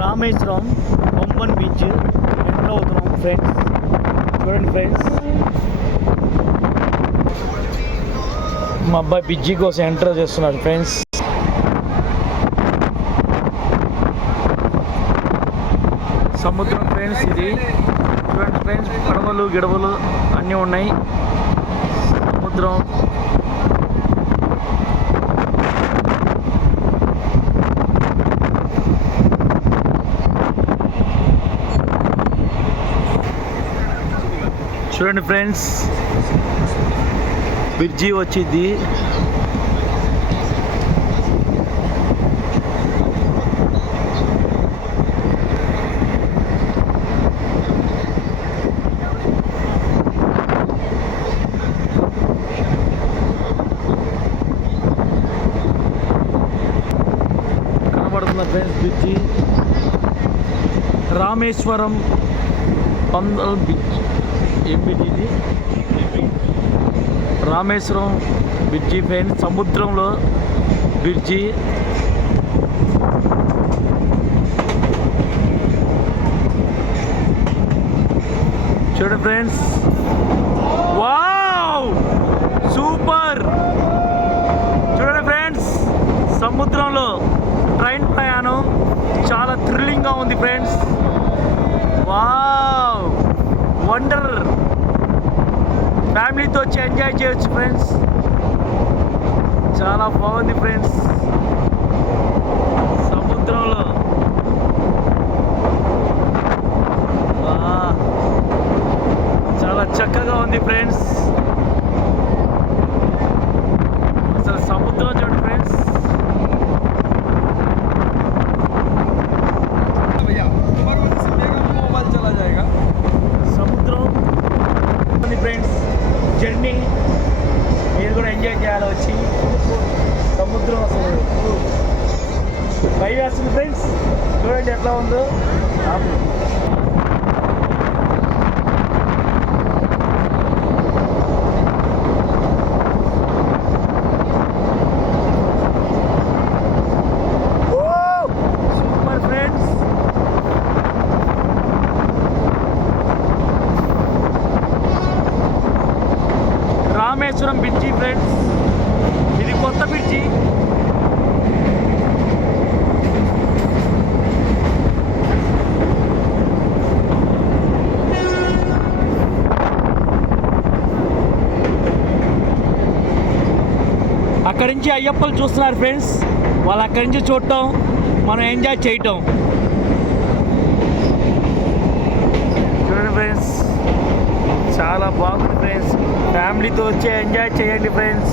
రామేశ్వరం పంపన్ beach enter అవుతున్నాం ఫ్రెండ్స్. చూడండి ఫ్రెండ్స్, మా అబ్బాయి బిజ్జీ కోసం ఎంటర్ చేస్తున్నాడు ఫ్రెండ్స్. సముద్రం ఫ్రెండ్స్ ఇది. చూడండి ఫ్రెండ్స్, పడవలు గిడవలు అన్నీ ఉన్నాయి. సముద్రం చూడండి ఫ్రెండ్స్, బ్రిడ్జి వచ్చింది. కనబడుతున్న ఫ్రెండ్స్ బ్రిడ్జి రామేశ్వరం పంపన్ బీచ్. ఇది రామేశ్వరం బ్రిడ్జి ఫ్రెండ్స్, సముద్రంలో బ్రిడ్జి. చూడండి ఫ్రెండ్స్, వావ్ సూపర్. చూడండి ఫ్రెండ్స్, సముద్రంలో ట్రైన్ ప్రయాణం చాలా థ్రిల్లింగ్గా ఉంది ఫ్రెండ్స్. Wow wonder. ఫ్యామిలీతో వచ్చి ఎంజాయ్ చేయొచ్చు ఫ్రెండ్స్. చాలా బాగుంది ఫ్రెండ్స్. సముద్రంలో చాలా చక్కగా ఉంది ఫ్రెండ్స్. అసలు సముద్రం చూడండి ఫ్రెండ్స్. సముద్రం ఉంది ఫ్రెండ్స్. జర్నీ మీరు కూడా ఎంజాయ్ చేయాలి వచ్చి. సముద్రం అసలు భయం వేస్తుంది ఫ్రెండ్స్. చూడండి ఎట్లా ఉందో. Super friends. Rameswaram bridge friends, ఇది కొత్త బ్రిడ్జి. అక్కడి నుంచి అయ్యప్పలు చూస్తున్నారు ఫ్రెండ్స్. వాళ్ళు అక్కడి నుంచి చూడటం, మనం ఎంజాయ్ చేయటం. చూడండి ఫ్రెండ్స్, చాలా బాగుంది ఫ్రెండ్స్. ఫ్యామిలీతో వచ్చి ఎంజాయ్ చేయండి ఫ్రెండ్స్.